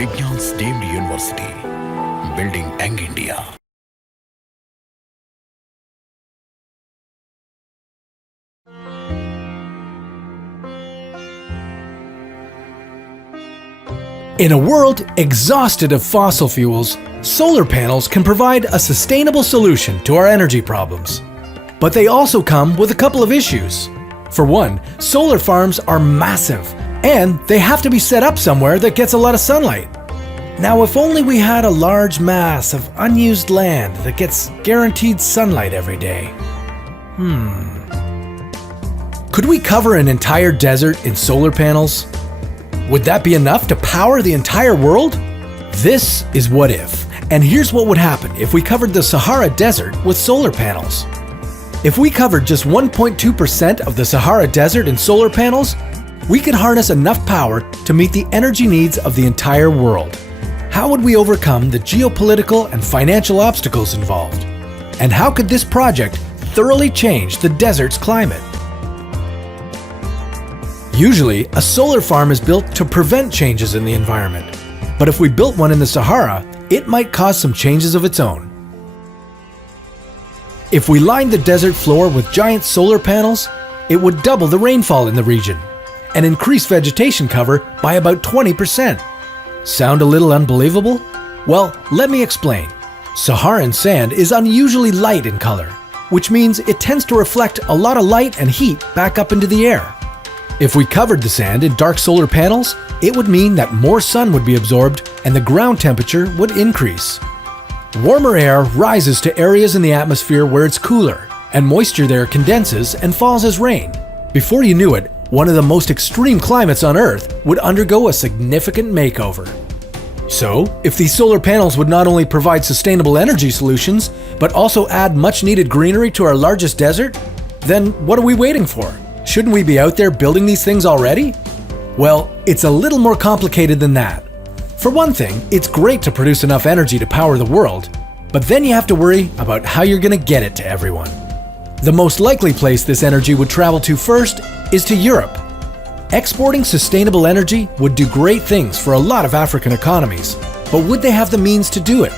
Vignan's deemed university, building Young India. In a world exhausted of fossil fuels, solar panels can provide a sustainable solution to our energy problems. But they also come with a couple of issues. For one, solar farms are massive, and they have to be set up somewhere that gets a lot of sunlight. Now, if only we had a large mass of unused land that gets guaranteed sunlight every day. Could we cover an entire desert in solar panels? Would that be enough to power the entire world? This is What If, and here's what would happen if we covered the Sahara Desert with solar panels. If we covered just 1.2% of the Sahara Desert in solar panels, we could harness enough power to meet the energy needs of the entire world. How would we overcome the geopolitical and financial obstacles involved? And how could this project thoroughly change the desert's climate? Usually, a solar farm is built to prevent changes in the environment. But if we built one in the Sahara, it might cause some changes of its own. If we lined the desert floor with giant solar panels, it would double the rainfall in the region and increase vegetation cover by about 20%. Sound a little unbelievable? Well, let me explain. Saharan sand is unusually light in color, which means it tends to reflect a lot of light and heat back up into the air. If we covered the sand in dark solar panels, it would mean that more sun would be absorbed and the ground temperature would increase. Warmer air rises to areas in the atmosphere where it's cooler, and moisture there condenses and falls as rain. Before you knew it, one of the most extreme climates on Earth would undergo a significant makeover. So, if these solar panels would not only provide sustainable energy solutions, but also add much-needed greenery to our largest desert, then what are we waiting for? Shouldn't we be out there building these things already? Well, it's a little more complicated than that. For one thing, it's great to produce enough energy to power the world, but then you have to worry about how you're going to get it to everyone. The most likely place this energy would travel to first is to Europe. Exporting sustainable energy would do great things for a lot of African economies, but would they have the means to do it?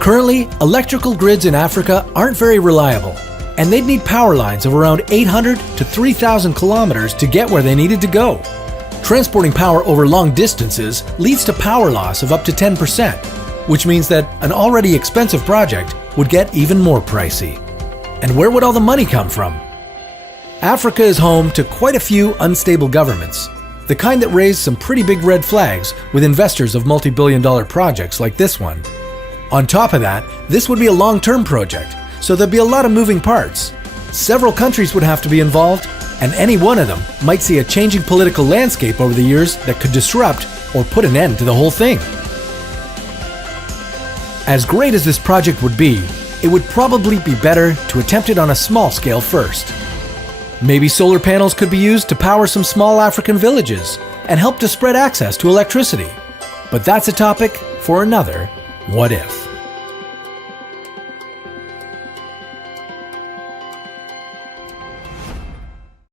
Currently, electrical grids in Africa aren't very reliable, and they'd need power lines of around 800 to 3,000 kilometers to get where they needed to go. Transporting power over long distances leads to power loss of up to 10%, which means that an already expensive project would get even more pricey. And where would all the money come from? Africa is home to quite a few unstable governments, the kind that raise some pretty big red flags with investors of multi-billion-dollar projects like this one. On top of that, this would be a long-term project, so there'd be a lot of moving parts. Several countries would have to be involved, and any one of them might see a changing political landscape over the years that could disrupt or put an end to the whole thing. As great as this project would be, it would probably be better to attempt it on a small scale first. Maybe solar panels could be used to power some small African villages and help to spread access to electricity. But that's a topic for another What If.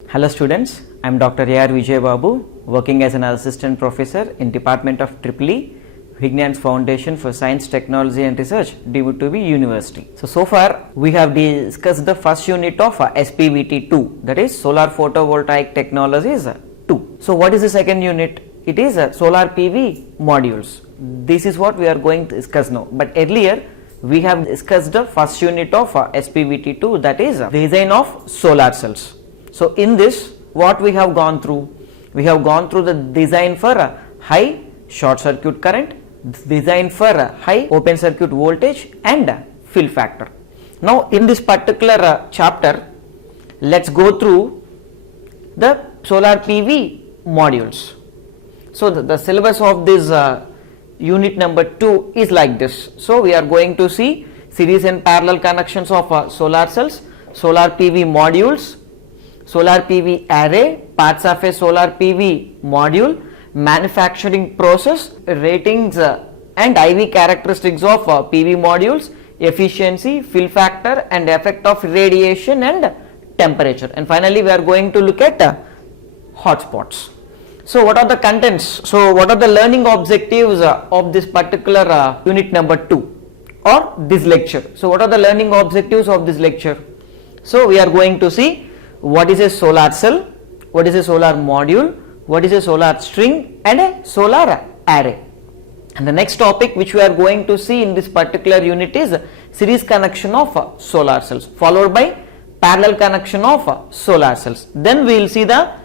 Hello students, I am Dr. A.R. Vijay Babu, working as an assistant professor in Department of EEE, Vignan's Foundation for Science, Technology and Research, deemed to be University. So far we have discussed the first unit of SPVT2, that is Solar Photovoltaic Technologies 2. So what is the second unit? It is Solar PV Modules. This is what we are going to discuss now. But earlier we have discussed the first unit of SPVT2, that is Design of Solar Cells. So in this, what we have gone through? We have gone through the design for high short circuit current, design for high open circuit voltage and fill factor. Now in this particular chapter, let's go through the solar PV modules. So the syllabus of this unit number 2 is like this. So we are going to see series and parallel connections of solar cells, solar PV modules, solar PV array, parts of a solar PV module, manufacturing process, ratings and IV characteristics of PV modules, efficiency, fill factor and effect of radiation and temperature. And finally we are going to look at hotspots. So what are the contents? So what are the learning objectives of this particular unit number 2 or this lecture? So what are the learning objectives of this lecture? So we are going to see what is a solar cell, what is a solar module, what is a solar string and a solar array. And the next topic which we are going to see in this particular unit is series connection of solar cells, followed by parallel connection of solar cells. Then we will see the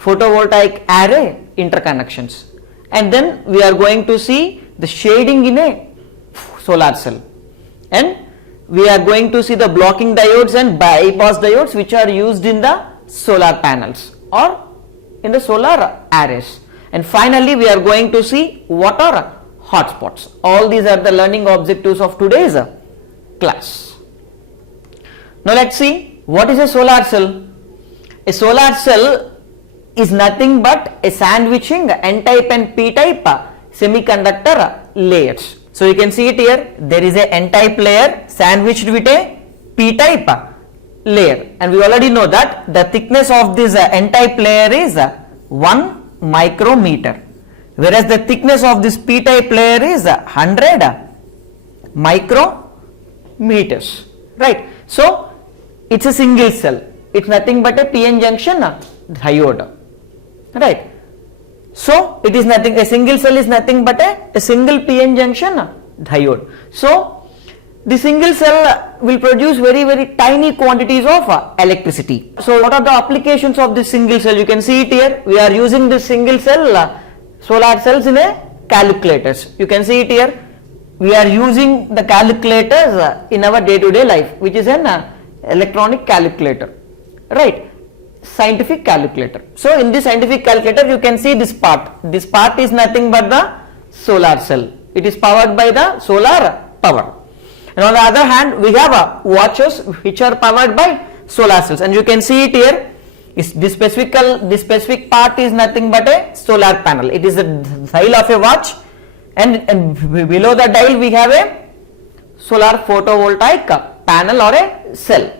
photovoltaic array interconnections, and then we are going to see the shading in a solar cell, and we are going to see the blocking diodes and bypass diodes which are used in the solar panels or in the solar arrays. And finally we are going to see what are hotspots. All these are the learning objectives of today's class. Now let's see what is a solar cell. A solar cell is nothing but a sandwiching n-type and p-type semiconductor layers. So you can see it here, there is a n-type layer sandwiched with a p-type layer, and we already know that the thickness of this n-type layer is 1 micrometer, whereas the thickness of this p-type layer is 100 micrometers, right? So it's a single cell, it's nothing but a p-n junction diode, right? So it is nothing, a single cell is nothing but a single p-n junction diode. So the single cell will produce very tiny quantities of electricity. So what are the applications of this single cell? You can see it here, we are using this single cell solar cells in a calculators. You can see it here, we are using the calculators in our day-to-day life, which is an electronic calculator, right? Scientific calculator. So in this scientific calculator you can see this part is nothing but the solar cell. It is powered by the solar power, and on the other hand we have watches which are powered by solar cells, and you can see it here, this specific part is nothing but a solar panel. It is the dial of a watch, and below the dial we have a solar photovoltaic panel or a cell.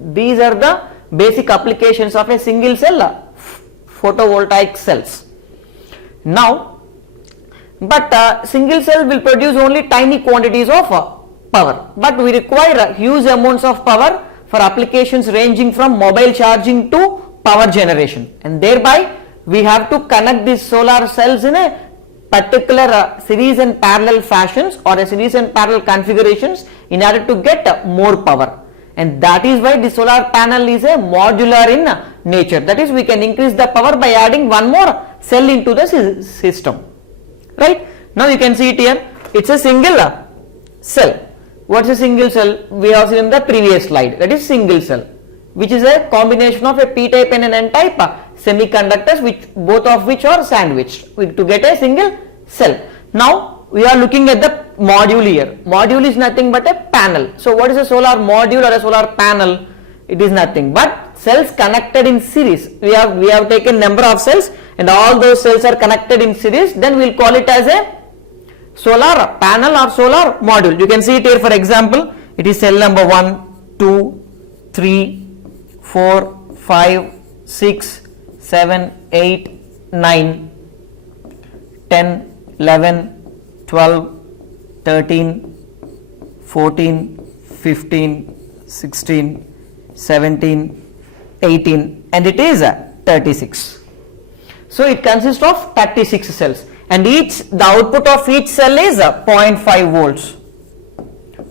These are the basic applications of a single cell photovoltaic cells. Now, but single cell will produce only tiny quantities of power, but we require huge amounts of power for applications ranging from mobile charging to power generation, and thereby we have to connect these solar cells in a particular series and parallel fashions or a series and parallel configurations in order to get more power. And that is why the solar panel is a modular in nature. That is, we can increase the power by adding one more cell into the system, right? Now you can see it here, it's a single cell. What is a single cell? We have seen in the previous slide, that is single cell, which is a combination of a p-type and an n-type semiconductors, which both of which are sandwiched to get a single cell. Now we are looking at the module here. Module is nothing but a panel. So what is a solar module or a solar panel? It is nothing but cells connected in series. We have taken number of cells and all those cells are connected in series, then we will call it as a solar panel or solar module. You can see it here, for example, it is cell number 1, 2, 3, 4, 5, 6, 7, 8, 9, 10, 11, 12, 13, 14, 15, 16, 17, 18, and it is 36. So it consists of 36 cells, and the output of each cell is 0.5 volts.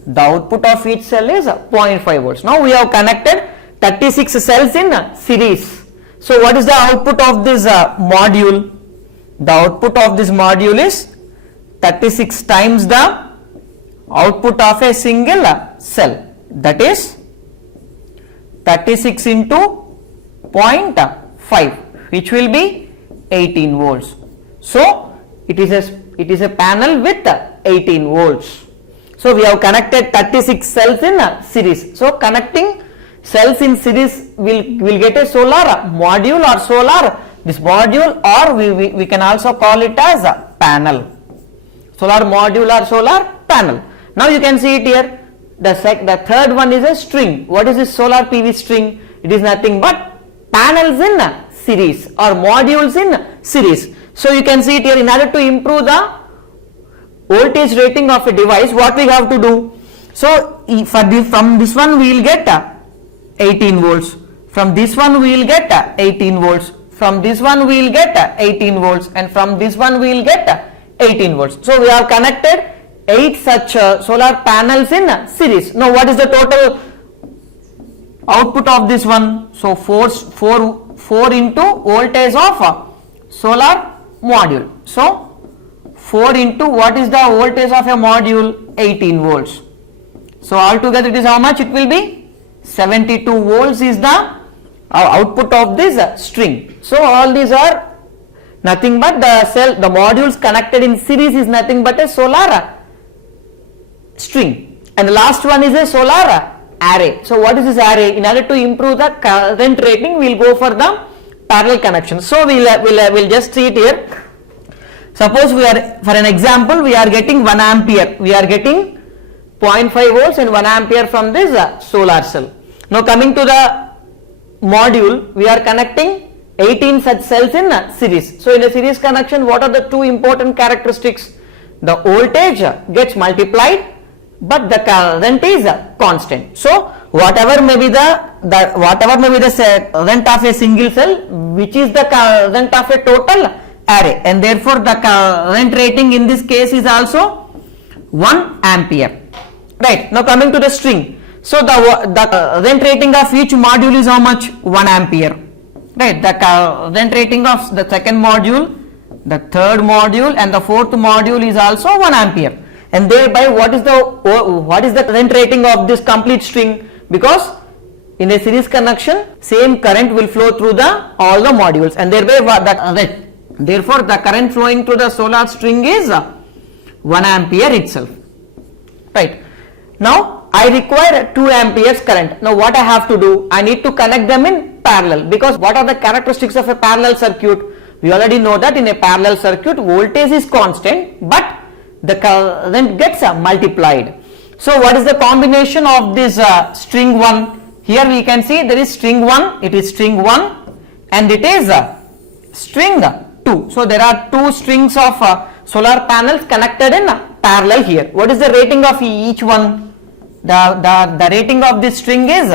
The output of each cell is 0.5 volts. Now we have connected 36 cells in series. So what is the output of this module? The output of this module is 36 times the output of a single cell, that is 36 into 0.5, which will be 18 volts. So it is a panel with 18 volts. So we have connected 36 cells in series. So connecting cells in series will get a solar module or solar this module, or we can also call it as a panel. Solar module or solar panel. Now you can see it here, the third one is a string. What is this solar PV string? It is nothing but panels in series or modules in series. So you can see it here, in order to improve the voltage rating of a device, what we have to do? So from this one we will get 18 volts, from this one we will get 18 volts, from this one we will get 18 volts, and from this one we will get 18 volts. So we have connected 8 such solar panels in series. Now what is the total output of this one? So 4 into voltage of solar module. So 4 into what is the voltage of a module? 18 volts. So altogether it is how much? It will be 72 volts is the output of this string. So all these are nothing but the modules connected in series is nothing but a solar string, and the last one is a solar array. So what is this array? In order to improve the current rating, we will go for the parallel connection. So we'll just see it here. Suppose we are, for an example, we are getting 1 ampere, we are getting 0.5 volts and 1 ampere from this solar cell. Now coming to the module, we are connecting 18 such cells in series. So in a series connection, what are the two important characteristics? The voltage gets multiplied, but the current is constant. So whatever may be the current of a single cell, which is the current of a total array, and therefore the current rating in this case is also 1 ampere. Right. Now coming to the string. So the current rating of each module is how much? 1 ampere. Right. The current rating of the second module, the third module, and the fourth module is also 1 ampere. And thereby what is the current rating of this complete string? Because in a series connection, same current will flow through all the modules, and therefore the current flowing through the solar string is 1 ampere itself. Right. Now I require 2 amperes current. Now what I have to do? I need to connect them in parallel, because what are the characteristics of a parallel circuit? We already know that in a parallel circuit voltage is constant, but the current gets multiplied. So what is the combination of this string 1? Here we can see there is string 1, it is string 1 and it is string 2. So there are 2 strings of solar panels connected in parallel here. What is the rating of each one? The rating of this string is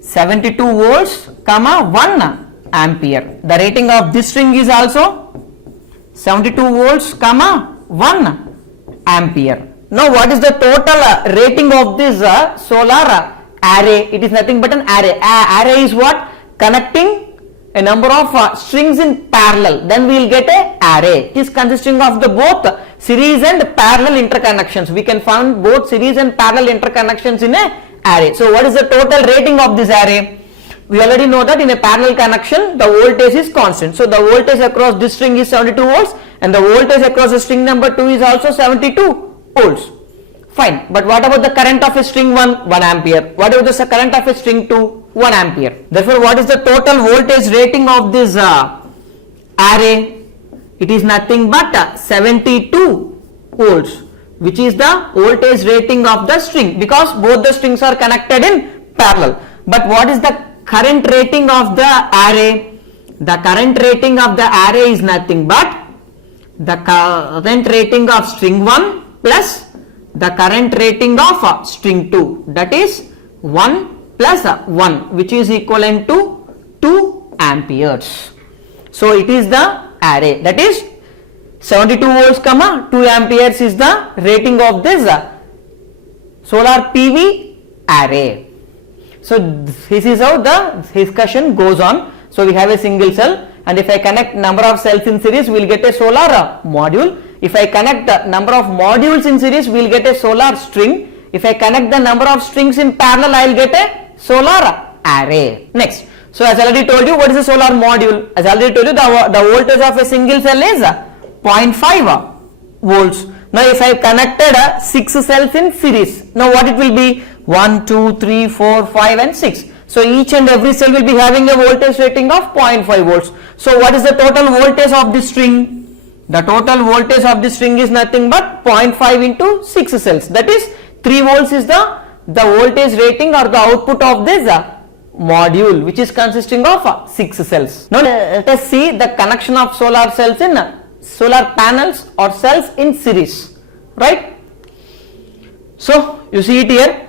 72 volts, 1 ampere. The rating of this string is also 72 volts, 1 ampere. Now what is the total rating of this solar array? It is nothing but an array. Array is what? Connecting a number of strings in parallel, then we will get a array. It is consisting of the both series and parallel interconnections. We can find both series and parallel interconnections in a array. So what is the total rating of this array? We already know that in a parallel connection the voltage is constant. So the voltage across this string is 72 volts and the voltage across the string number 2 is also 72 volts. Fine. But what about the current of a string 1? 1 ampere. What about the current of a string 2? 1 ampere. Therefore, what is the total voltage rating of this array? It is nothing but 72 volts, which is the voltage rating of the string, because both the strings are connected in parallel. But what is the current rating of the array? The current rating of the array is nothing but the current rating of string 1 plus the current rating of string 2, that is 1 plus 1, which is equivalent to 2 amperes. So it is the array, that is 72 volts, 2 amperes is the rating of this solar PV array. So this is how the discussion goes on. So we have a single cell, and if I connect number of cells in series, we will get a solar module. If I connect the number of modules in series, we will get a solar string. If I connect the number of strings in parallel, I will get a solar array. Next. So as I already told you, what is a solar module? As I already told you, the voltage of a single cell is 0.5 volts. Now if I connected 6 cells in series, now what it will be? 1, 2, 3, 4, 5 and 6. So each and every cell will be having a voltage rating of 0.5 volts. So what is the total voltage of this string? The total voltage of this string is nothing but 0.5 into 6 cells. That is 3 volts is the voltage rating or the output of this module which is consisting of 6 cells. Now let us see the connection of solar cells in solar panels or cells in series, right? So you see it here,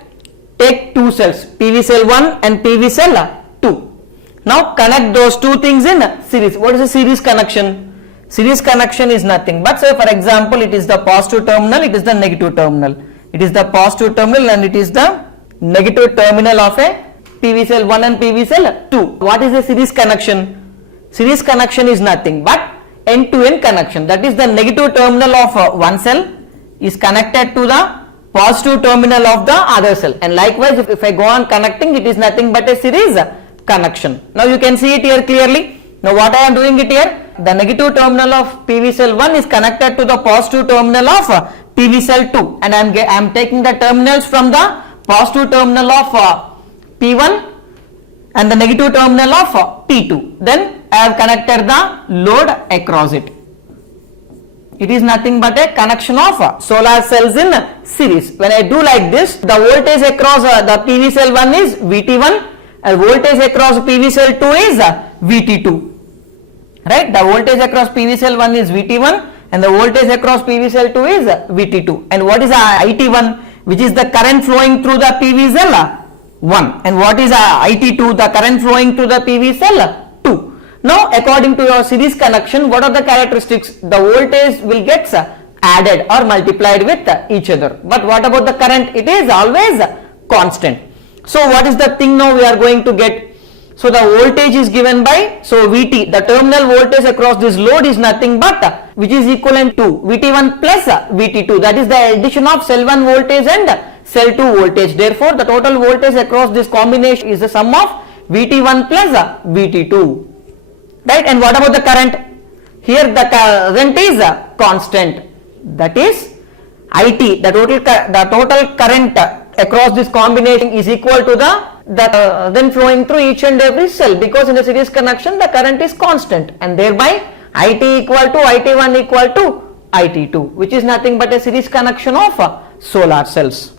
take two cells, PV cell 1 and PV cell 2. Now connect those two things in series. What is a series connection? Series connection is nothing but, say for example, it is the positive terminal, it is the negative terminal. It is the positive terminal and it is the negative terminal of a PV cell 1 and PV cell 2. What is a series connection? Series connection is nothing but end-to-end connection. That is, the negative terminal of one cell is connected to the positive terminal of the other cell, and likewise if I go on connecting, it is nothing but a series connection. Now you can see it here clearly. Now what I am doing it here, the negative terminal of PV cell 1 is connected to the positive terminal of PV cell 2, and I am taking the terminals from the positive terminal of P1 and the negative terminal of P2. Then I have connected the load across it. It is nothing but a connection of solar cells in series. When I do like this, the voltage across the PV cell 1 is VT1 and voltage across PV cell 2 is VT2. Right? The voltage across PV cell 1 is VT1 and the voltage across PV cell 2 is VT2. And what is IT1? Which is the current flowing through the PV cell 1. And what is IT2? The current flowing through the PV cell 2. Now according to your series connection, what are the characteristics? The voltage will get added or multiplied with each other. But what about the current? It is always constant. So what is the thing now we are going to get? So the voltage is given by, so VT, the terminal voltage across this load is nothing but which is equivalent to VT1 plus VT2. That is the addition of cell 1 voltage and cell 2 voltage. Therefore the total voltage across this combination is the sum of VT1 plus VT2. Right? And what about the current? Here the current is constant. That is IT, the total current across this combination is equal to the then flowing through each and every cell, because in the series connection the current is constant, and thereby IT equal to IT1 equal to IT2, which is nothing but a series connection of solar cells.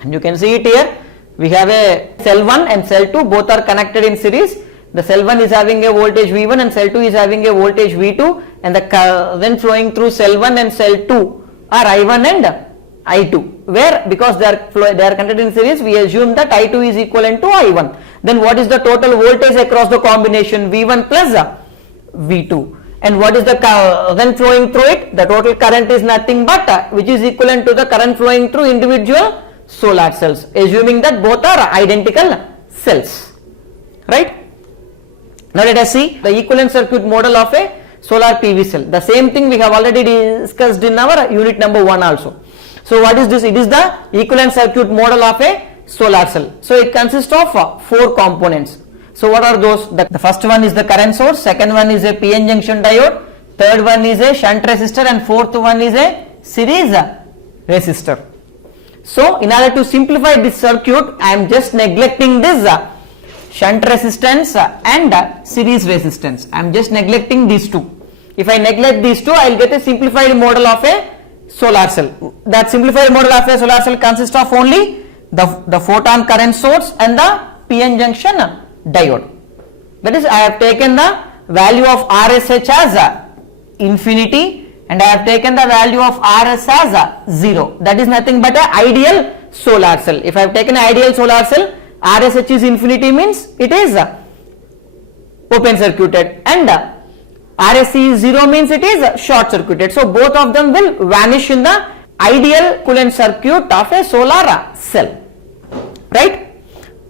And you can see it here, we have a cell 1 and cell 2, both are connected in series. The cell 1 is having a voltage V1 and cell 2 is having a voltage V2, and the then flowing through cell 1 and cell 2 are I1 and I2, where because they are connected in series, we assume that I2 is equivalent to I1. Then what is the total voltage across the combination? V1 plus V2. And what is the then flowing through it? The total current is nothing but which is equivalent to the current flowing through individual solar cells, assuming that both are identical cells. Right? Now let us see the equivalent circuit model of a solar PV cell. The same thing we have already discussed in our unit number 1 also. So what is this? It is the equivalent circuit model of a solar cell. So it consists of 4 components. So what are those? The first one is the current source, second one is a PN junction diode, third one is a shunt resistor, and fourth one is a series resistor. So in order to simplify this circuit, I am just neglecting this shunt resistance and series resistance. I am just neglecting these two. If I neglect these two, I will get a simplified model of a solar cell. That simplified model of a solar cell consists of only the photon current source and the PN junction diode. That is, I have taken the value of RSH as infinity and I have taken the value of RS as 0. That is nothing but an ideal solar cell. If I have taken an ideal solar cell, RSH is infinity means it is open circuited, and RSC is 0 means it is short circuited. So both of them will vanish in the ideal equivalent circuit of a solar cell. Right?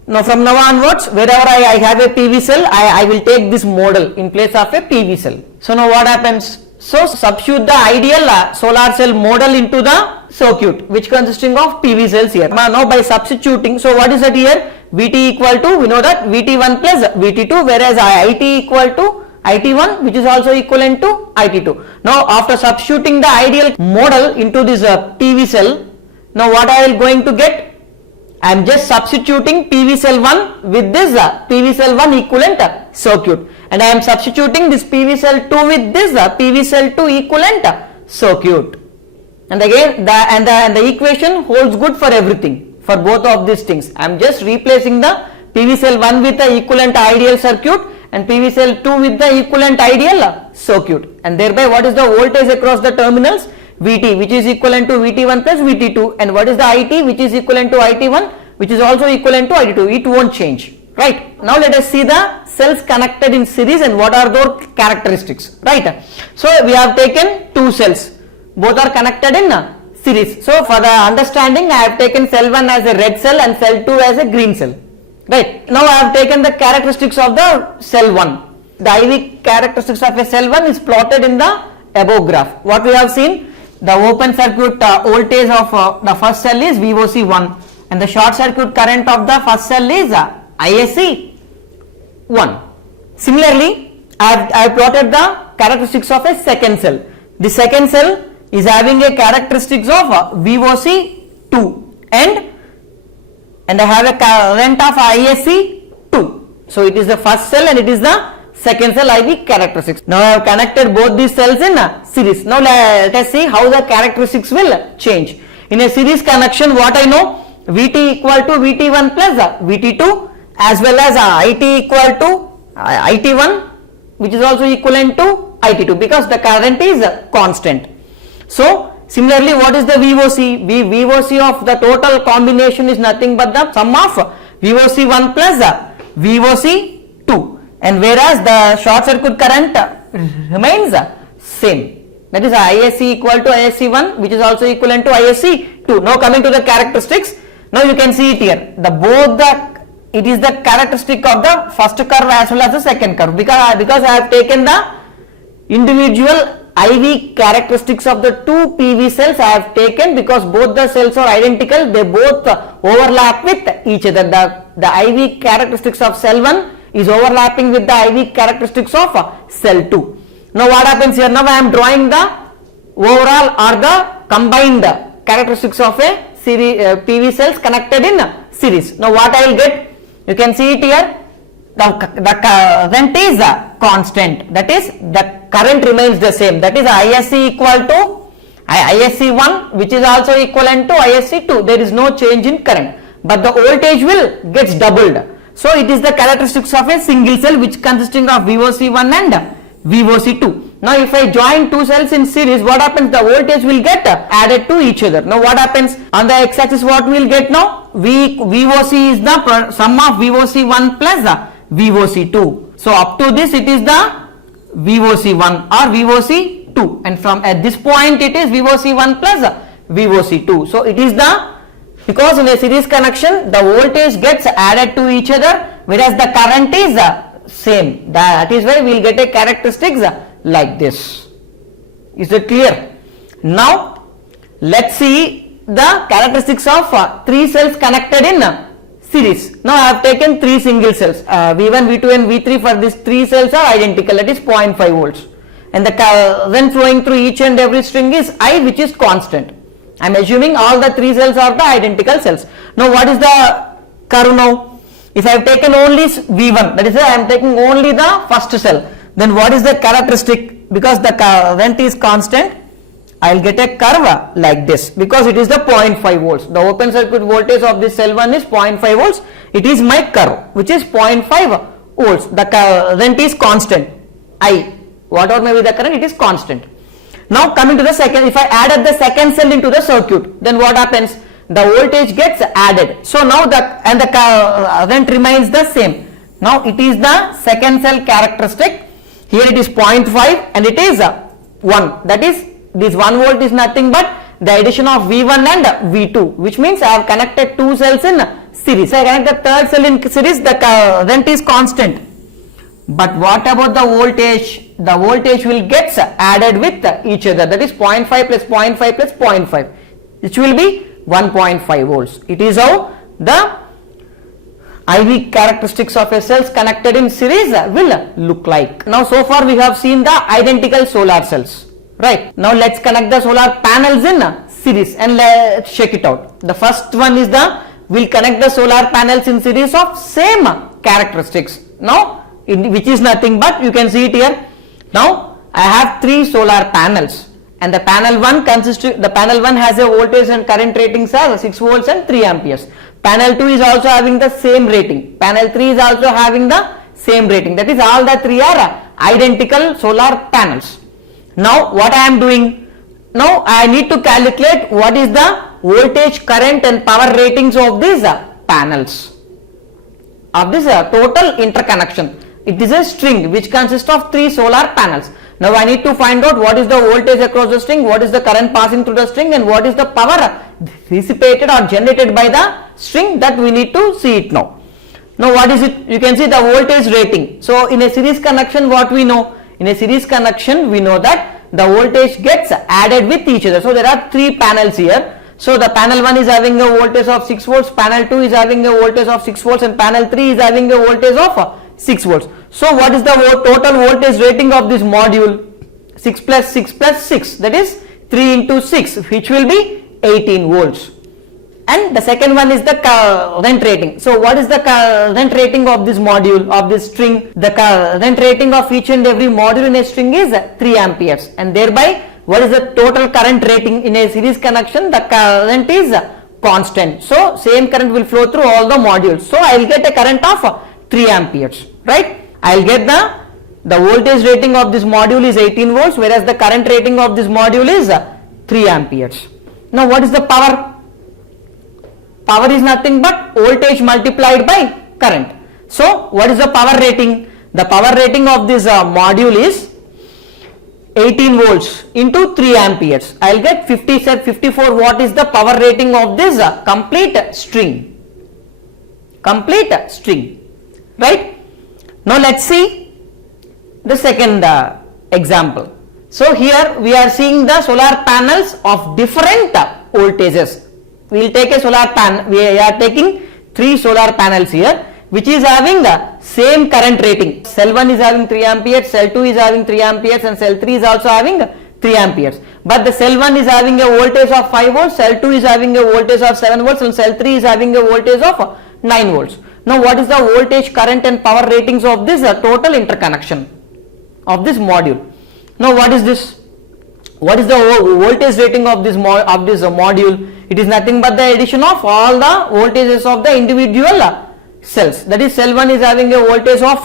Now from now onwards, wherever I have a PV cell, I will take this model in place of a PV cell. So now what happens? So substitute the ideal solar cell model into the circuit, which consisting of PV cells here. Now by substituting, so what is that here? VT equal to, we know that VT1 plus VT2, whereas IT equal to IT1, which is also equivalent to IT2. Now after substituting the ideal model into this PV cell, now what I will going to get? I am just substituting PV cell 1 with this PV cell 1 equivalent circuit, and I am substituting this PV cell 2 with this PV cell 2 equivalent circuit. And again the equation holds good for everything, for both of these things. I am just replacing the PV cell 1 with the equivalent ideal circuit and PV cell 2 with the equivalent ideal circuit, and thereby what is the voltage across the terminals? VT, which is equivalent to VT1 plus VT2, and what is the IT, which is equivalent to IT1, which is also equivalent to IT2. It won't change, right? Now let us see the cells connected in series and what are their characteristics, right? So we have taken two cells, both are connected in series. So for the understanding, I have taken cell 1 as a red cell and cell 2 as a green cell, right? Now I have taken the characteristics of the cell 1. The IV characteristics of a cell 1 is plotted in the above graph. What we have seen, the open circuit voltage of the first cell is VOC1 and the short circuit current of the first cell is ISC1. Similarly, I have plotted the characteristics of a second cell. The second cell is having a characteristics of VOC2 and I have a current of ISC2. So it is the first cell and it is the second cell IV characteristics. Now I have connected both these cells in series. Now let us see how the characteristics will change. In a series connection, what I know, VT equal to VT1 plus VT2 as well as IT equal to IT1, which is also equivalent to IT2 because the current is constant. So similarly, what is the VOC? VOC of the total combination is nothing but the sum of VOC1 plus VOC2. And whereas the short circuit current remains same, that is ISC equal to ISC1, which is also equivalent to ISC2. Now coming to the characteristics, now you can see it here. It is the characteristic of the first curve as well as the second curve because I have taken the individual IV characteristics of the two PV cells I have taken because both the cells are identical. They both overlap with each other. The IV characteristics of cell 1 is overlapping with the IV characteristics of cell 2. Now what happens here? Now I am drawing the overall or the combined characteristics of a series PV cells connected in series. Now what I will get? You can see it here. The current is constant. That is, the current remains the same. That is ISC equal to ISC1, which is also equivalent to ISC2. There is no change in current, but the voltage will gets doubled. So it is the characteristics of a single cell which consisting of VOC1 and VOC2. Now if I join two cells in series, what happens? The voltage will get added to each other. Now what happens? On the x-axis what we will get now? VOC is the sum of VOC1 plus VOC2. So up to this it is the VOC1 or VOC2, and from at this point it is VOC1 plus VOC2. So it is because in a series connection the voltage gets added to each other whereas the current is same. That is why we will get a characteristics like this. Is it clear? Now let's see the characteristics of three cells connected in series. Now I have taken three single cells. V1, V2 and V3 for these three cells are identical, that is 0.5 volts. And the current flowing through each and every string is I, which is constant. I am assuming all the three cells are the identical cells. Now what is the curve now? If I have taken only V1, that is I am taking only the first cell, then what is the characteristic? Because the current is constant, I will get a curve like this because it is the 0.5 volts. The open circuit voltage of this cell 1 is 0.5 volts. It is my curve which is 0.5 volts. The current is constant. I, whatever may be the current, it is constant. Now coming to the second, if I added the second cell into the circuit, then what happens? The voltage gets added. So now the current remains the same. Now it is the second cell characteristic. Here it is 0.5 and it is 1. That is, this 1 volt is nothing but the addition of V1 and V2, which means I have connected two cells in series. So I connect the third cell in series, the current is constant. But what about the voltage? The voltage will get added with each other, that is 0.5 plus 0.5 plus 0.5, which will be 1.5 volts. It is how the IV characteristics of a cells connected in series will look like. Now so far we have seen the identical solar cells, right? Now let's connect the solar panels in series and let's check it out. The first one is we'll connect the solar panels in series of same characteristics. Now which is nothing but, you can see it here. Now I have three solar panels and the panel 1 has a voltage and current ratings are 6 volts and 3 amperes. Panel 2 is also having the same rating. Panel 3 is also having the same rating. That is, all the three are identical solar panels. Now what I am doing? Now I need to calculate what is the voltage, current and power ratings of these panels, of this total interconnection. It is a string which consists of 3 solar panels. Now I need to find out what is the voltage across the string, what is the current passing through the string, and what is the power dissipated or generated by the string. That we need to see it now. Now what is it? You can see the voltage rating. So in a series connection, what we know? In a series connection, we know that the voltage gets added with each other. So there are 3 panels here. So the panel 1 is having a voltage of 6 volts, panel 2 is having a voltage of 6 volts, and panel 3 is having a voltage of 6 volts. So what is the total voltage rating of this module? 6 plus 6 plus 6, that is 3 into 6, which will be 18 volts. And the second one is the current rating. So what is the current rating of this module, of this string? The current rating of each and every module in a string is 3 amperes, and thereby what is the total current rating in a series connection? The current is constant. So same current will flow through all the modules. So I will get a current of 3 amperes, right? I will get the voltage rating of this module is 18 volts, whereas the current rating of this module is 3 amperes. Now what is the power? Power is nothing but voltage multiplied by current. So what is the power rating? The power rating of this module is 18 volts into 3 amperes. I will get 54 watt is the power rating of this complete string. Complete string, right? Now let's see the second example. So here we are seeing the solar panels of different voltages. We will take a solar panel. We are taking 3 solar panels here, which is having the same current rating. Cell 1 is having 3 amperes, cell 2 is having 3 amperes, and cell 3 is also having 3 amperes. But the cell 1 is having a voltage of 5 volts, cell 2 is having a voltage of 7 volts, and cell 3 is having a voltage of 9 volts. Now what is the voltage, current and power ratings of this total interconnection of this module? Now what is this? What is the voltage rating of this module? It is nothing but the addition of all the voltages of the individual cells. That is, cell 1 is having a voltage of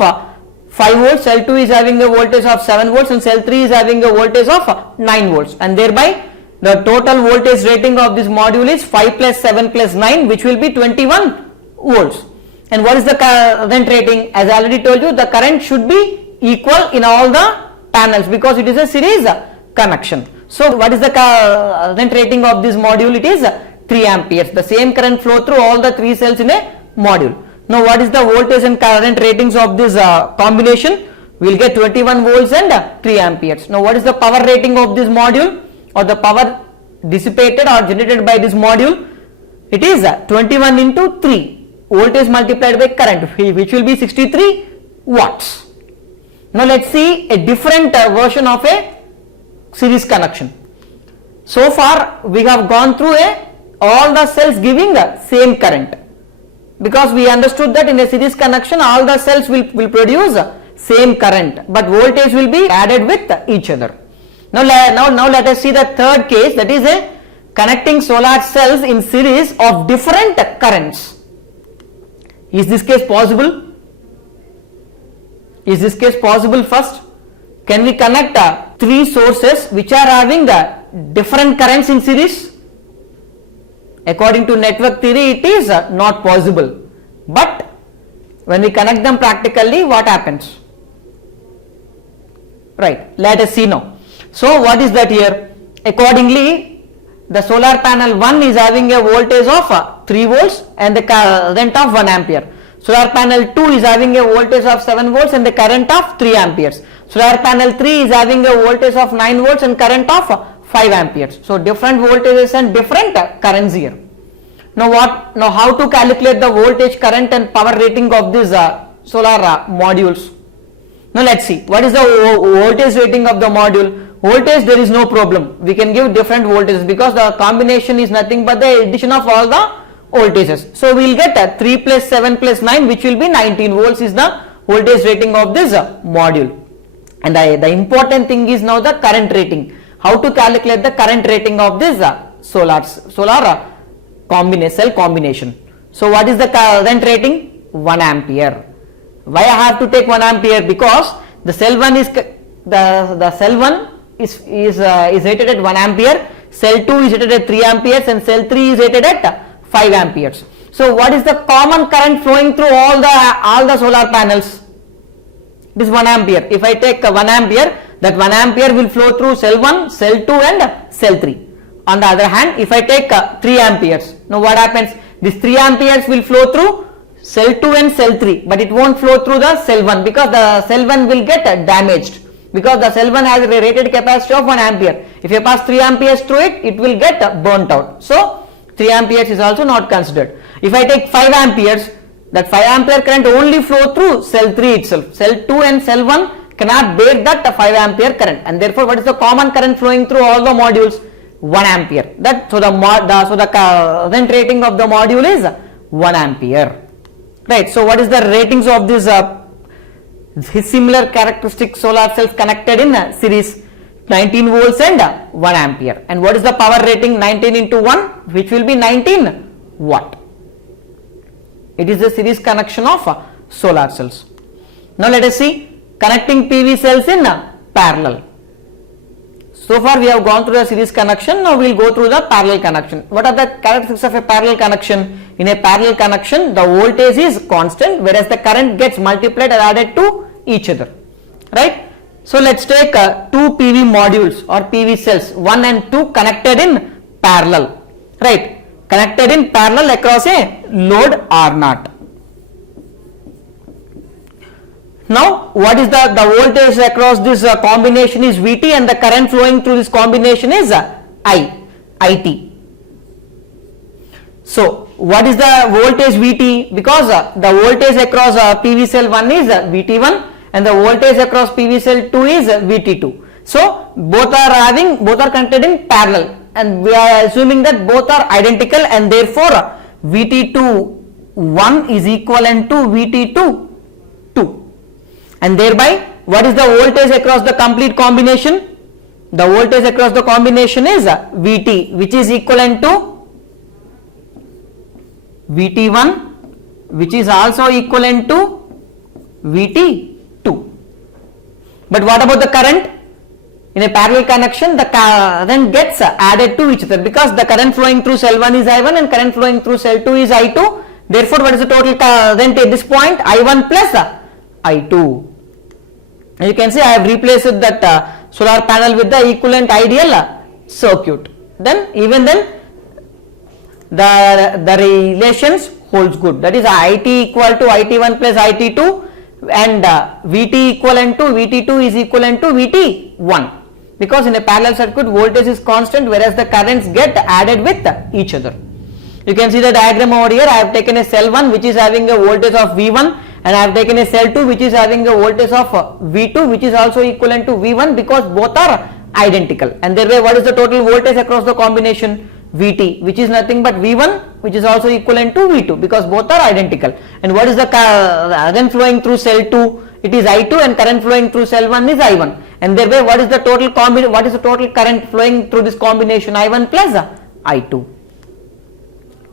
5 volts, cell 2 is having a voltage of 7 volts, and cell 3 is having a voltage of 9 volts, and thereby the total voltage rating of this module is 5 plus 7 plus 9, which will be 21 volts. And what is the current rating? As I already told you, the current should be equal in all the panels because it is a series connection. So what is the current rating of this module? It is 3 amperes. The same current flow through all the 3 cells in a module. Now what is the voltage and current ratings of this combination? We will get 21 volts and 3 amperes. Now what is the power rating of this module, or the power dissipated or generated by this module? It is 21 into 3 voltage multiplied by current, which will be 63 watts. Now let's see a different version of a series connection. So far we have gone through all the cells giving the same current, because we understood that in a series connection all the cells will produce same current, but voltage will be added with each other. Now let us see the third case, that is a connecting solar cells in series of different currents. Is this case possible? Is this case possible? First, can we connect 3 sources which are having different currents in series? According to network theory, it is not possible. But when we connect them practically, what happens? Right, let us see now. So what is that here? Accordingly, the solar panel 1 is having a voltage of 3 volts and the current of 1 ampere. Solar panel 2 is having a voltage of 7 volts and the current of 3 amperes. Solar panel 3 is having a voltage of 9 volts and current of 5 amperes. So different voltages and different currents here. Now how to calculate the voltage, current and power rating of these solar modules? Now let's see. What is the voltage rating of the module? Voltage, there is no problem. We can give different voltages because the combination is nothing but the addition of all the voltages. So we will get 3 plus 7 plus 9, which will be 19 volts is the voltage rating of this module. And the important thing is now the current rating. How to calculate the current rating of this solar cell combination. So what is the current rating? 1 ampere. Why I have to take 1 ampere? Because the cell 1 is the cell 1 is rated at 1 ampere, cell 2 is rated at 3 amperes, and cell 3 is rated at 5 amperes. So what is the common current flowing through all the solar panels? It is 1 ampere. If I take 1 ampere, that 1 ampere will flow through cell 1, cell 2 and cell 3. On the other hand, if I take 3 amperes, now what happens? This 3 amperes will flow through cell 2 and cell 3, but it won't flow through the cell 1 because the cell 1 will get damaged, because the cell 1 has a rated capacity of 1 ampere. If you pass 3 amperes through it, it will get burnt out. So 3 amperes is also not considered. If I take 5 amperes, that 5 ampere current only flow through cell 3 itself. Cell 2 and cell 1 cannot bear that 5 ampere current, and therefore what is the common current flowing through all the modules? 1 ampere. So the current rating of the module is 1 ampere. Right. So what is the ratings of this similar characteristic solar cells connected in series? 19 volts and 1 ampere. And what is the power rating? 19 into 1, which will be 19 watt. It is the series connection of solar cells. Now let us see connecting PV cells in parallel. So far we have gone through the series connection. Now we will go through the parallel connection. What are the characteristics of a parallel connection? In a parallel connection, the voltage is constant, whereas the current gets multiplied and added to each other. Right? So let's take 2 PV modules or PV cells 1 and 2 connected in parallel. Right? Connected in parallel across a load R0. Now what is the voltage across this combination is Vt, and the current flowing through this combination is IT. So what is the voltage Vt? Because the voltage across PV cell 1 is Vt1 and the voltage across PV cell 2 is Vt2. So both are connected in parallel, and we are assuming that both are identical, and therefore Vt2 1 is equivalent to Vt2 2. And thereby, what is the voltage across the complete combination? The voltage across the combination is Vt, which is equivalent to Vt1, which is also equivalent to Vt2. But what about the current? In a parallel connection, the current gets added to each other, because the current flowing through cell 1 is I1 and current flowing through cell 2 is I2. Therefore, what is the total current at this point? I1 plus I2. And you can see I have replaced that solar panel with the equivalent ideal circuit. Then the relations holds good. That is IT equal to IT1 plus IT2, and Vt equivalent to Vt2 is equivalent to Vt1, because in a parallel circuit voltage is constant, whereas the currents get added with each other. You can see the diagram over here. I have taken a cell 1 which is having a voltage of V1, and I have taken a cell 2 which is having a voltage of V2, which is also equivalent to V1, because both are identical. And thereby what is the total voltage across the combination? Vt, which is nothing but V1, which is also equivalent to V2, because both are identical. And what is the current flowing through cell 2? It is I2, and current flowing through cell 1 is I1. And thereby what is the total current flowing through this combination? I1 plus I2.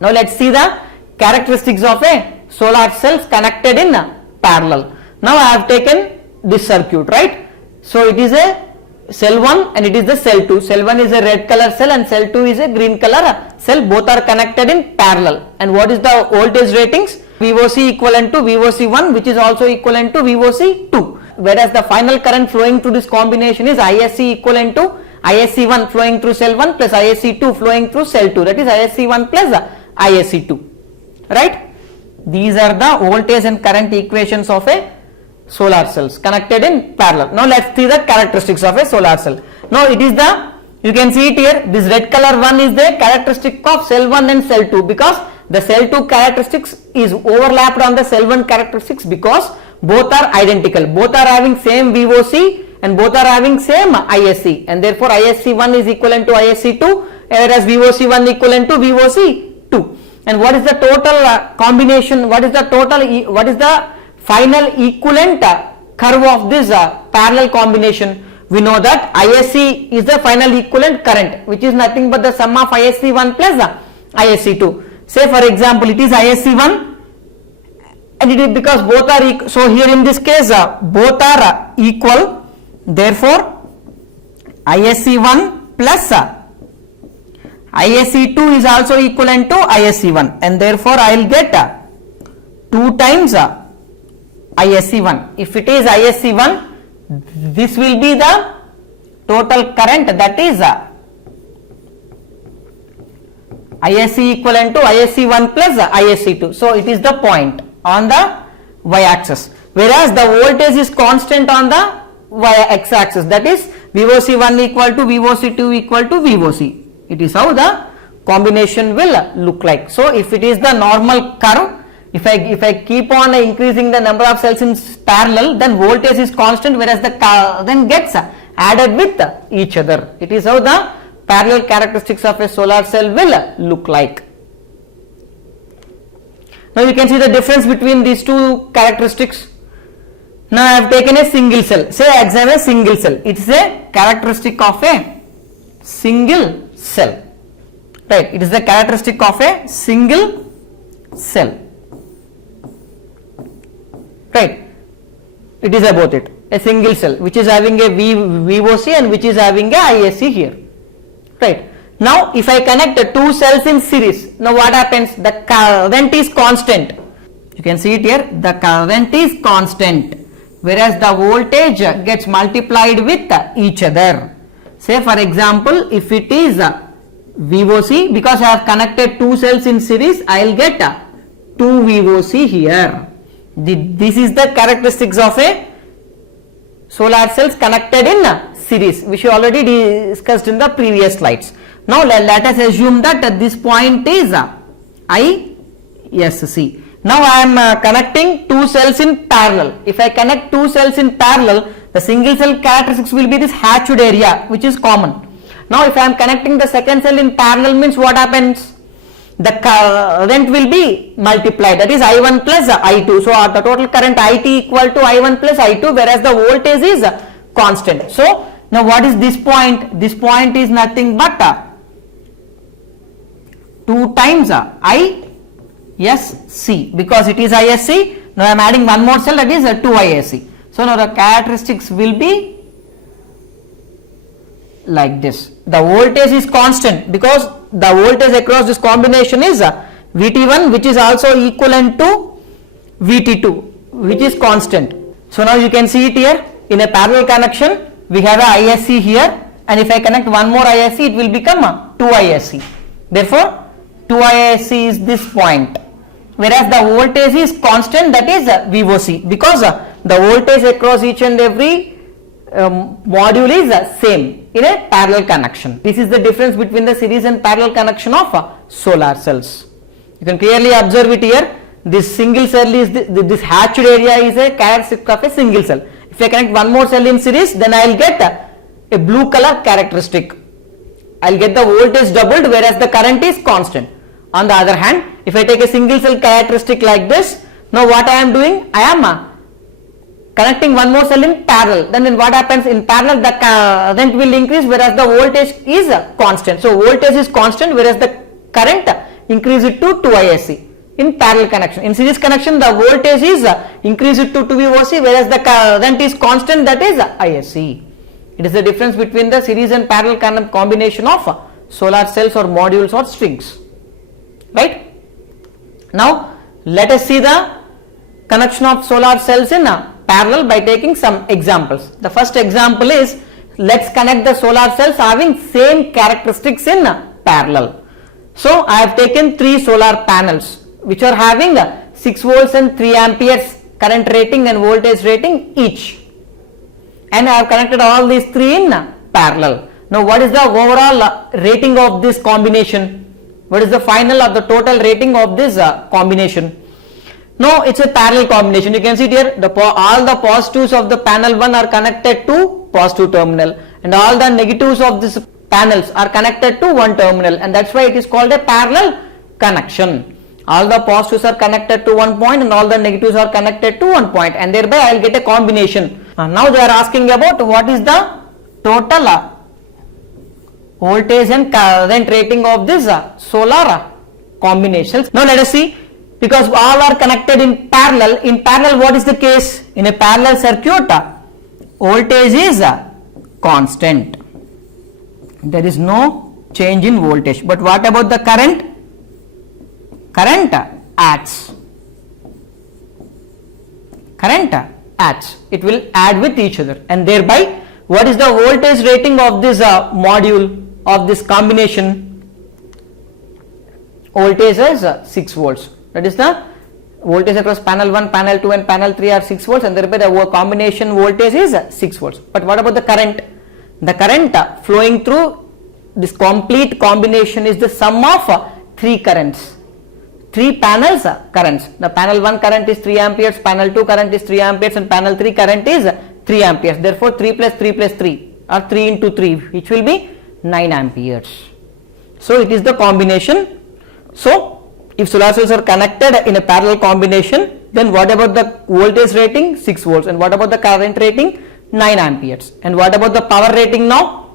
Now let's see the characteristics of a solar cells connected in parallel. Now I have taken this circuit, right? So it is a cell 1 and it is the cell 2. Cell 1 is a red color cell and cell 2 is a green color cell. Both are connected in parallel. And what is the voltage ratings? VOC equivalent to VOC1, which is also equivalent to VOC2. Whereas the final current flowing through this combination is ISC equivalent to ISC1 flowing through cell 1 plus ISC2 flowing through cell 2. That is ISC1 plus ISC2. Right? These are the voltage and current equations of a solar cells connected in parallel. Now let's see the characteristics of a solar cell. Now it is you can see it here, this red color one is the characteristic of cell 1 and cell 2, because the cell 2 characteristics is overlapped on the cell 1 characteristics, because both are identical, both are having same VOC and both are having same ISC, and therefore ISC1 is equivalent to ISC2, whereas VOC1 equivalent to VOC2. And what is the total combination, what is the final equivalent curve of this parallel combination? We know that ISC is the final equivalent current, which is nothing but the sum of ISC1 plus ISC2. Say for example it is ISC1 and it is because both are equal. So here in this case both are equal, therefore ISC1 plus ISC2 is also equivalent to ISC1 and therefore I will get 2 times ISC1. If it is ISC1, this will be the total current, that is ISC equivalent to ISC1 plus ISC2. So it is the point on the y-axis, whereas the voltage is constant on the x-axis, that is VOC1 equal to VOC2 equal to VOC. It is how the combination will look like. So if it is the normal curve, if I keep on increasing the number of cells in parallel, then voltage is constant, whereas the then gets added with each other. It is how the parallel characteristics of a solar cell will look like. Now you can see the difference between these two characteristics. Now I have taken a single cell. Say I examine a single cell. It is a characteristic of a single cell. Right. It is the characteristic of a single cell. Right. It is about it. A single cell which is having a VOC and which is having a ISC here. Right. Now if I connect the two cells in series, now what happens? The current is constant. You can see it here. The current is constant, whereas the voltage gets multiplied with each other. Say for example, if it is VOC, because I have connected two cells in series, I will get 2 VOC here. This is the characteristics of a solar cells connected in series, which we already discussed in the previous slides. Now let us assume that this point is ISC. Now I am connecting two cells in parallel. If I connect two cells in parallel, the single cell characteristics will be this hatched area, which is common. Now if I am connecting the second cell in parallel, means what happens? The current will be multiplied, that is I1 plus I2. So the total current IT equal to I1 plus I2, whereas the voltage is constant. So now what is this point? This point is nothing but 2 times ISC, because it is ISC. Now I am adding one more cell, that is 2 ISC. So now the characteristics will be like this. The voltage is constant because the voltage across this combination is VT1, which is also equivalent to VT2, which is constant. So now you can see it here in a parallel connection. We have a ISC here, and if I connect one more ISC, it will become 2 ISC. Therefore 2 ISC is this point, whereas the voltage is constant, that is VOC, because the voltage across each and every module is same in a parallel connection. This is the difference between the series and parallel connection of solar cells. You can clearly observe it here. This single cell is this hatched area is a characteristic of a single cell. If I connect one more cell in series, then I will get a blue color characteristic. I will get the voltage doubled, whereas the current is constant. On the other hand, if I take a single cell characteristic like this, now what I am doing? I am connecting one more cell in parallel. Then what happens? In parallel, the current will increase, whereas the voltage is constant. So voltage is constant, whereas the current increases to 2 ISC in parallel connection. In series connection, the voltage is increased to 2 VOC, whereas the current is constant, that is ISC. It is the difference between the series and parallel combination of solar cells or modules or strings. Right? Now let us see the connection of solar cells in parallel by taking some examples. The first example is, let's connect the solar cells having same characteristics in parallel. So I have taken 3 solar panels which are having 6 volts and 3 amperes current rating and voltage rating each, and I have connected all these 3 in parallel. Now what is the overall rating of this combination? What is the final or the total rating of this combination? No, it's a parallel combination. You can see it here, all the positives of the panel 1 are connected to positive terminal, and all the negatives of this panels are connected to one terminal, and that's why it is called a parallel connection. All the positives are connected to one point and all the negatives are connected to one point, and thereby I will get a combination. Now they are asking about what is the total voltage and current rating of this solar combinations. Now let us see, because all are connected in parallel. In parallel, what is the case? In a parallel circuit, voltage is constant. There is no change in voltage. But what about the current? Current adds. Current adds. It will add with each other, and thereby what is the voltage rating of this module, of this combination? Voltage is 6 volts. That is the voltage across panel 1, panel 2 and panel 3 are 6 volts, and thereby the combination voltage is 6 volts. But what about the current? The current flowing through this complete combination is the sum of 3 currents. 3 panels currents. The panel 1 current is 3 amperes, panel 2 current is 3 amperes and panel 3 current is 3 amperes. Therefore 3 plus 3 plus 3 or 3 into 3, which will be 9 amperes. So it is the combination. So if solar cells are connected in a parallel combination, then what about the voltage rating? 6 volts. And what about the current rating? 9 amperes. And what about the power rating now?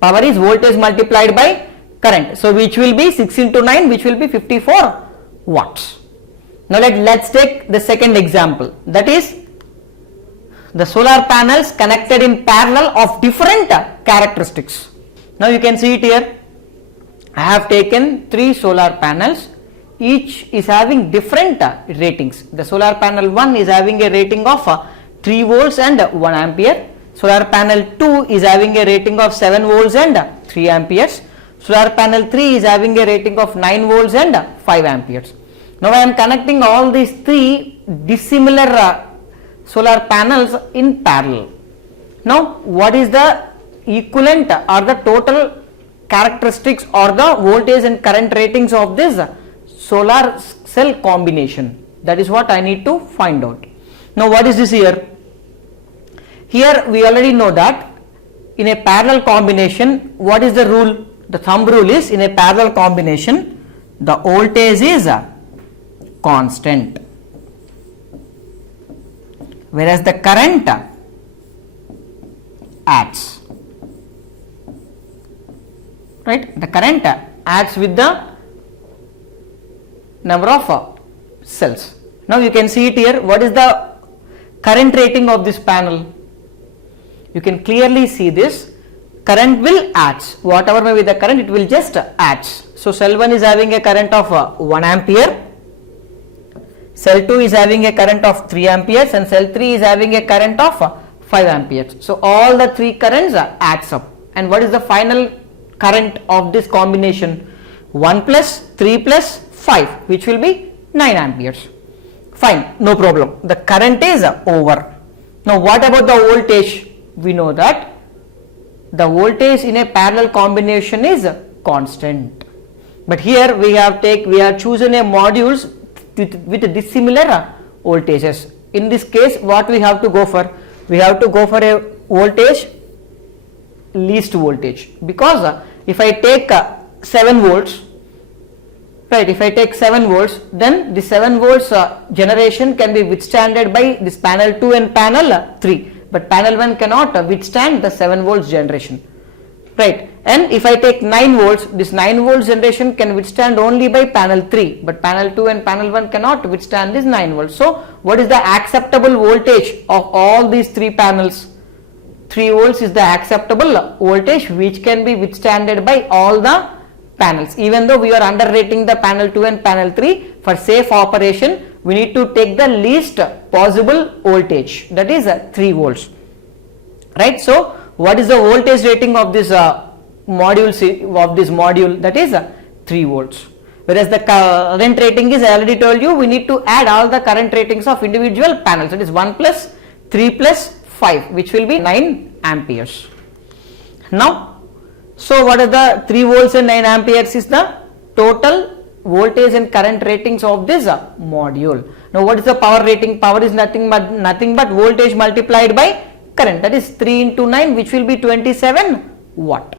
Power is voltage multiplied by current. So which will be 6 into 9, which will be 54 watts. Now let's take the second example, that is the solar panels connected in parallel of different characteristics. Now you can see it here. I have taken 3 solar panels, each is having different ratings. The solar panel 1 is having a rating of 3 volts and 1 ampere. Solar panel 2 is having a rating of 7 volts and 3 amperes. Solar panel 3 is having a rating of 9 volts and 5 amperes. Now I am connecting all these 3 dissimilar solar panels in parallel. Now what is the equivalent or the total characteristics or the voltage and current ratings of this solar cell combination? That is what I need to find out. Now what is this here? Here we already know that in a parallel combination, what is the rule? The thumb rule is, in a parallel combination, the voltage is constant, whereas the current adds. Right? The current adds with the number of cells. Now you can see it here. What is the current rating of this panel? You can clearly see this. Current will adds. Whatever may be the current, it will just adds. So cell 1 is having a current of 1 ampere. Cell 2 is having a current of 3 amperes and cell 3 is having a current of 5 amperes. So all the 3 currents adds up. And what is the final current of this combination? 1 plus 3 plus 5, which will be 9 amperes. Fine, no problem. The current is over. Now what about the voltage? We know that the voltage in a parallel combination is constant. But here we have chosen a modules with dissimilar voltages. In this case, what we have to go for? We have to go for a voltage, least voltage, because if I take 7 volts, right, if I take 7 volts, then the 7 volts generation can be withstanded by this panel 2 and panel 3, but panel 1 cannot withstand the 7 volts generation, right. And if I take 9 volts, this 9 volts generation can withstand only by panel 3, but panel 2 and panel 1 cannot withstand this 9 volts. So what is the acceptable voltage of all these 3 panels? 3 volts is the acceptable voltage which can be withstanded by all the panels. Even though we are underrating the panel 2 and panel 3, for safe operation we need to take the least possible voltage, that is 3 volts, right. So what is the voltage rating of this module? That is 3 volts, whereas the current rating is, I already told you, we need to add all the current ratings of individual panels, that is 1 plus 3 plus 5, which will be 9 amperes. Now, so what are the 3 volts and 9 amperes is the total voltage and current ratings of this module. Now what is the power rating? Power is nothing but voltage multiplied by current, that is 3 into 9, which will be 27 watt.